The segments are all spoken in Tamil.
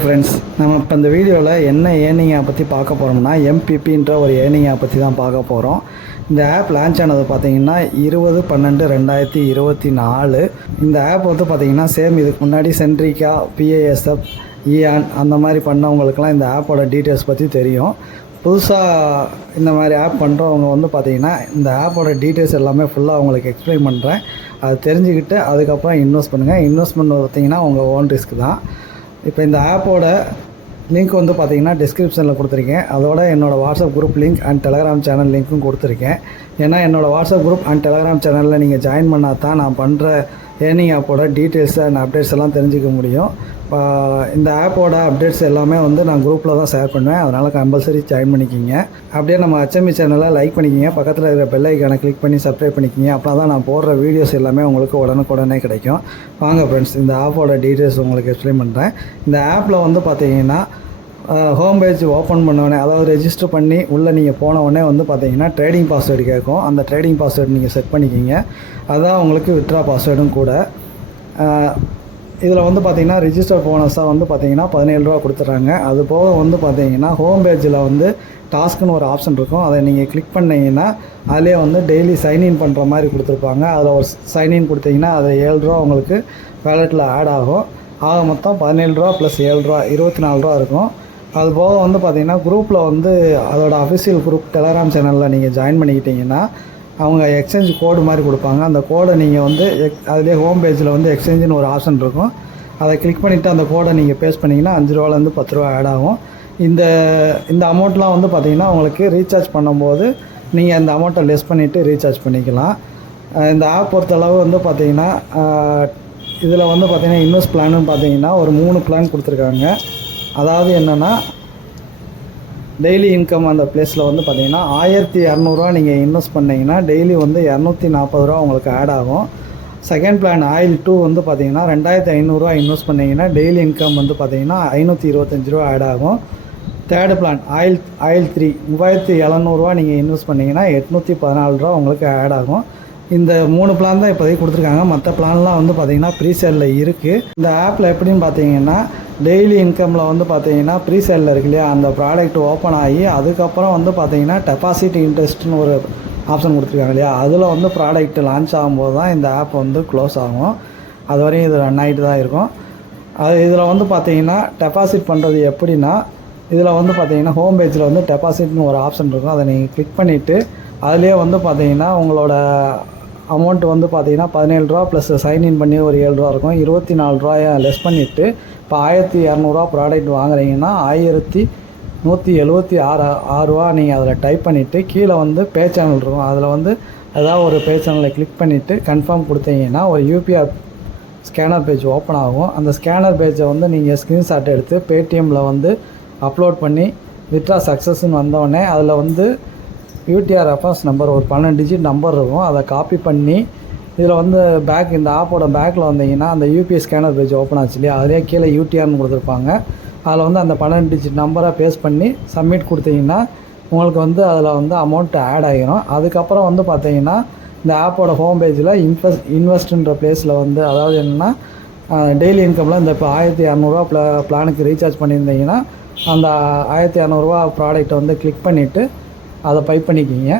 ஃப்ரெண்ட்ஸ், நம்ம இப்போ இந்த வீடியோவில் என்ன ஏர்னிங் ஆப் பற்றி பார்க்க போகிறோம்னா எம்பிபின்ற ஒரு ஏர்னிங் ஆப் பற்றி தான் பார்க்க போகிறோம். இந்த ஆப் லான்ச் ஆனது பார்த்திங்கன்னா 20/12/2024. இந்த ஆப் வந்து பார்த்திங்கன்னா சேம் இதுக்கு முன்னாடி சென்ட்ரிகா, பிஏஎஸ்எஃப், ஈஆன் அந்த மாதிரி பண்ணவங்களுக்கெல்லாம் இந்த ஆப்போட டீட்டெயில்ஸ் பற்றி தெரியும். புதுசாக இந்த மாதிரி ஆப் பண்ணுறவங்க வந்து பார்த்திங்கன்னா இந்த ஆப்போட டீட்டெயில்ஸ் எல்லாமே ஃபுல்லாக அவங்களுக்கு எக்ஸ்பிளைன் பண்ணுறேன். அது தெரிஞ்சுக்கிட்டு அதுக்கப்புறம் இன்வெஸ்ட் பண்ணுங்கள். இன்வெஸ்ட்மெண்ட் பார்த்திங்கன்னா உங்கள் ஓன் ரிஸ்க் தான். இப்போ இந்த ஆப்போட லிங்க் வந்து பார்த்திங்கன்னா டிஸ்கிரிப்ஷனில் கொடுத்துருக்கேன். அதோட என்னோடய WhatsApp group link and Telegram channel லிங்க்கும் கொடுத்துருக்கேன். ஏன்னா என்னோடய வாட்ஸ்அப் குரூப் அண்ட் டெலகிராம் சேனலில் நீங்கள் ஜாயின் பண்ணால் தான் நான் பண்ணுற ஏர்னிங் ஆப்போட டீட்டெயில்ஸ் அண்ட் அப்டேட்ஸ் எல்லாம் தெரிஞ்சிக்க முடியும். இந்த ஆப்போட அப்டேட்ஸ் எல்லாமே வந்து நான் குரூப்பில் தான் ஷேர் பண்ணுவேன். அதனால் கம்பல்சரி ஜாயின் பண்ணிக்கிங்க. அப்படியே நம்ம HME சேனலை லைக் பண்ணிக்கிங்க. பக்கத்தில் இருக்கிற பெல் ஐக்கானை கிளிக் பண்ணி சப்ஸ்கிரைப் பண்ணிக்கிங்க. அப்போ தான் நான் போடுற வீடியோஸ் எல்லாமே உங்களுக்கு உடனுக்குடனே கிடைக்கும். வாங்க ஃப்ரெண்ட்ஸ், இந்த ஆப்போட டீட்டெயில்ஸ் உங்களுக்கு எக்ஸ்பிளைன் பண்ணுறேன். இந்த ஆப்பில் வந்து பார்த்தீங்கன்னா ஹோம் பேஜ் ஓப்பன் பண்ணோடனே, அதாவது ரெஜிஸ்டர் பண்ணி உள்ளே நீங்கள் போனவுடனே வந்து பார்த்தீங்கன்னா ட்ரேடிங் பாஸ்வேர்டு கேட்கும். அந்த ட்ரேடிங் பாஸ்வேர்டு நீங்கள் செட் பண்ணிக்கிங்க. அதுதான் உங்களுக்கு வித்ட்ரா பாஸ்வேர்டும் கூட. இதில் வந்து பார்த்திங்கன்னா ரிஜிஸ்டர் போனஸாக வந்து பார்த்திங்கன்னா 17 ரூபா கொடுத்துட்றாங்க. அது போக வந்து பார்த்திங்கன்னா ஹோம் பேஜில் வந்து டாஸ்க்குன்னு ஒரு ஆப்ஷன் இருக்கும். அதை நீங்கள் கிளிக் பண்ணிங்கன்னா அதிலே வந்து டெய்லி சைன்இன் பண்ணுற மாதிரி கொடுத்துருப்பாங்க. அதில் ஒரு சைன்இன் கொடுத்தீங்கன்னா அது 7 ரூபா உங்களுக்கு வேலெட்டில் ஆட் ஆகும். ஆக மொத்தம் 17 ரூபா ப்ளஸ் 7 ரூபா 24 ரூபா இருக்கும். அது போக வந்து பார்த்திங்கன்னா குரூப்பில் வந்து அதோட அஃபிஷியல் குரூப் டெலகிராம் சேனலில் நீங்கள் ஜாயின் பண்ணிக்கிட்டிங்கன்னா அவங்க எக்ஸ்சேஞ்ச் கோடு மாதிரி கொடுப்பாங்க. அந்த கோடை நீங்கள் வந்து அதிலே ஹோம் பேஜில் வந்து எக்ஸ்சேஞ்சுன்னு ஒரு ஆப்ஷன் இருக்கும். அதை கிளிக் பண்ணிவிட்டு அந்த கோடை நீங்கள் பேஸ்ட் பண்ணிங்கன்னா 5 ரூபாலேருந்து 10 ரூபா ஆட் ஆகும். இந்த அமௌண்ட்லாம் வந்து பார்த்திங்கன்னா உங்களுக்கு ரீசார்ஜ் பண்ணும்போது நீங்கள் அந்த அமௌண்ட்டை லெஸ் பண்ணிவிட்டு ரீசார்ஜ் பண்ணிக்கலாம். இந்த ஆப் பொறுத்தளவு வந்து பார்த்திங்கன்னா இதில் வந்து பார்த்திங்கன்னா இன்வெஸ்ட் பிளான்னு பார்த்திங்கன்னா ஒரு 3 பிளான் கொடுத்துருக்காங்க. அதாவது என்னென்னா டெய்லி இன்கம் அந்த ப்ளேஸில் வந்து பார்த்திங்கன்னா 1200 நீங்கள் இன்வெஸ்ட் பண்ணிங்கன்னா டெய்லி வந்து 240 ரூபா உங்களுக்கு ஆட் ஆகும். செகண்ட் பிளான் ஆயில் 2 வந்து பார்த்திங்கன்னா 2500 இன்வெஸ்ட் பண்ணிங்கன்னா டெய்லி இன்கம் வந்து பார்த்திங்கன்னா 525 ரூபா ஆட் ஆகும். தேர்டு பிளான் ஆயில் 3 3700 நீங்கள் இன்வெஸ்ட் பண்ணிங்கன்னா 814 ரூபா உங்களுக்கு ஆட் ஆகும். இந்த 3 பிளான் தான் இப்போதைக்கு கொடுத்துருக்காங்க. மற்ற பிளான்லாம் வந்து பார்த்திங்கன்னா ப்ரீசேலில் இருக்குது. இந்த ஆப்பில் எப்படின்னு பார்த்தீங்கன்னா டெய்லி இன்கமில் வந்து பார்த்தீங்கன்னா ப்ரீசேலில் இருக்கு இல்லையா, அந்த ப்ராடக்ட் ஓப்பன் ஆகி அதுக்கப்புறம் வந்து பார்த்தீங்கன்னா டெபாசிட் இன்ட்ரெஸ்ட்னு ஒரு ஆப்ஷன் கொடுத்துருக்காங்க இல்லையா, அதில் வந்து ப்ராடக்ட் லான்ச் ஆகும்போது தான் இந்த ஆப் வந்து க்ளோஸ் ஆகும். அது வரையும் இது ரன் ஆகிட்டு தான் இருக்கும். இதில் வந்து பார்த்தீங்கன்னா டெபாசிட் பண்ணுறது எப்படின்னா, இதில் வந்து பார்த்தீங்கன்னா ஹோம் பேஜில் வந்து டெபாசிட்னு ஒரு ஆப்ஷன் இருக்கும். அதை நீங்கள் கிளிக் பண்ணிவிட்டு அதிலே வந்து பார்த்தீங்கன்னா உங்களோட அமௌண்ட் வந்து பார்த்திங்கன்னா 17 ரூபா ப்ளஸ் சைன்இன் பண்ணி ஒரு 7 ரூபா இருக்கும். 24 ரூபாயை லெஸ் பண்ணிவிட்டு இப்போ 1200 ப்ராடக்ட் வாங்குறீங்கன்னா 1176 ரூபா நீங்கள் அதில் டைப் பண்ணிவிட்டு கீழே வந்து பே சேனல் இருக்கும். அதில் வந்து ஏதாவது ஒரு பே சேனலை கிளிக் பண்ணிவிட்டு கன்ஃபார்ம் கொடுத்தீங்கன்னா ஒரு UPI ஸ்கேனர் பேஜ் ஓப்பன் ஆகும். அந்த ஸ்கேனர் பேஜை வந்து நீங்கள் ஸ்க்ரீன்ஷாட் எடுத்து பேடிஎம்மில் வந்து அப்லோட் பண்ணி வித்ட்ரா சக்ஸஸ்ன்னு வந்தோடனே அதில் வந்து UTR ரெஃபரன்ஸ் நம்பர் ஒரு 12 டிஜிட் நம்பர் இருக்கும். அதை காப்பி பண்ணி இதில் வந்து இந்த ஆப்போட பேக்கில் வந்தீங்கன்னா அந்த UPI ஸ்கேனர் பேஜ் ஓப்பன் ஆச்சு இல்லையா, அதிலே கீழே UTRன்னு கொடுத்துருப்பாங்க. அதில் வந்து அந்த 12 டிஜிட் நம்பரை பேஸ்ட் பண்ணி சப்மிட் கொடுத்தீங்கன்னா உங்களுக்கு வந்து அதில் வந்து அமௌண்ட் ஆட் ஆகிரும். அதுக்கப்புறம் வந்து பார்த்தீங்கன்னா இந்த ஆப்போட ஹோம் பேஜில் இன்வெஸ்ட்ன்ற ப்ளேஸில் வந்து, அதாவது என்னென்னா டெய்லி இன்கமில் இந்த இப்போ 1200 பிளானுக்கு ரீசார்ஜ் பண்ணியிருந்தீங்கன்னா அந்த 1200 ப்ராடக்ட்டை வந்து கிளிக் பண்ணிவிட்டு அதை பை பண்ணிக்கிங்க.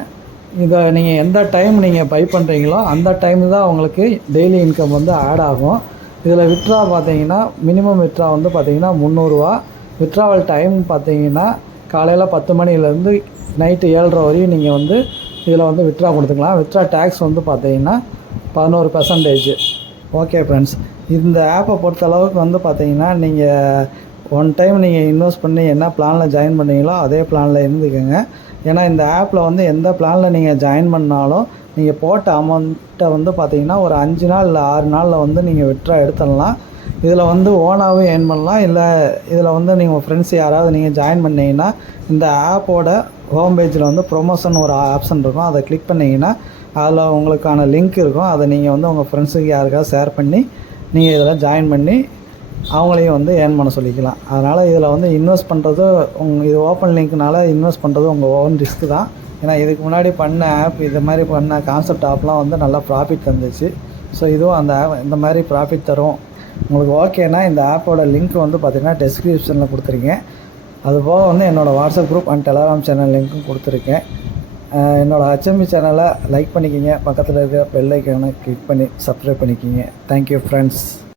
இதை நீங்கள் எந்த டைம் நீங்கள் பை பண்ணுறீங்களோ அந்த டைம் தான் உங்களுக்கு டெய்லி இன்கம் வந்து ஆட் ஆகும். இதில் வித்ட்ரா பார்த்தீங்கன்னா மினிமம் வித்ட்ரா வந்து பார்த்திங்கன்னா 300 ரூபா. வித்ட்ராவல் டைம் பார்த்தீங்கன்னா காலையில் 10 மணிலேருந்து நைட்டு 7:30 வரையும் நீங்கள் வந்து இதில் வந்து வித்ட்ரா கொடுத்துக்கலாம். வித்ட்ரா டேக்ஸ் வந்து பார்த்தீங்கன்னா 11%. ஓகே ஃப்ரெண்ட்ஸ், இந்த ஆப்பை பொறுத்தளவுக்கு வந்து பார்த்தீங்கன்னா நீங்கள் ஒன் டைம் நீங்கள் இன்வெஸ்ட் பண்ணி என்ன பிளானில் ஜாயின் பண்ணீங்களோ அதே பிளானில் இருந்துக்கோங்க. ஏன்னா இந்த ஆப்பில் வந்து எந்த பிளானில் நீங்கள் ஜாயின் பண்ணாலும் நீங்கள் போட்ட அமௌண்ட்டை வந்து பார்த்திங்கன்னா ஒரு 5 நாள் இல்லை 6 நாளில் வந்து நீங்கள் வித்ட்ரா எடுத்துடலாம். இதில் வந்து ஓனாகவும் ஏர்ன் பண்ணலாம். இல்லை இதில் வந்து நீங்கள் ஃப்ரெண்ட்ஸ் யாராவது நீங்கள் ஜாயின் பண்ணிங்கன்னா இந்த ஆப்போட ஹோம் பேஜில் வந்து ப்ரொமோஷன் ஒரு ஆப்ஷன் இருக்கும். அதை கிளிக் பண்ணிங்கன்னா அதில் உங்களுக்கான லிங்க் இருக்கும். அதை நீங்கள் வந்து உங்கள் ஃப்ரெண்ட்ஸுக்கு யாருக்காவது ஷேர் பண்ணி நீங்கள் இதில் ஜாயின் பண்ணி அவங்களையும் வந்து ஏர்ன் பண்ண சொல்லிக்கலாம். அதனால் இதில் வந்து இன்வெஸ்ட் பண்ணுறது இது ஓப்பன் லிங்க்னால இன்வெஸ்ட் பண்ணுறது உங்கள் ஓன் ரிஸ்க்கு தான். ஏன்னா இதுக்கு முன்னாடி பண்ண ஆப், இது மாதிரி பண்ண கான்செப்ட் ஆப்லாம் வந்து நல்லா ப்ராஃபிட் தந்துச்சு. ஸோ இதுவும் அந்த ஆப் இந்த மாதிரி ப்ராஃபிட் தரும் உங்களுக்கு ஓகேனா இந்த ஆப்போட லிங்க் வந்து பார்த்திங்கன்னா டெஸ்கிரிப்ஷனில் கொடுத்துருக்கேன். அதுபோக வந்து என்னோடய WhatsApp group and Telegram channel லிங்க்கும் கொடுத்துருக்கேன். என்னோடய HMB சேனலை லைக் பண்ணிக்கிங்க, பக்கத்தில் இருக்க பெல் ஐக்கானை கிளிக் பண்ணி சப்ஸ்கிரைப் பண்ணிக்கிங்க. Thank you friends.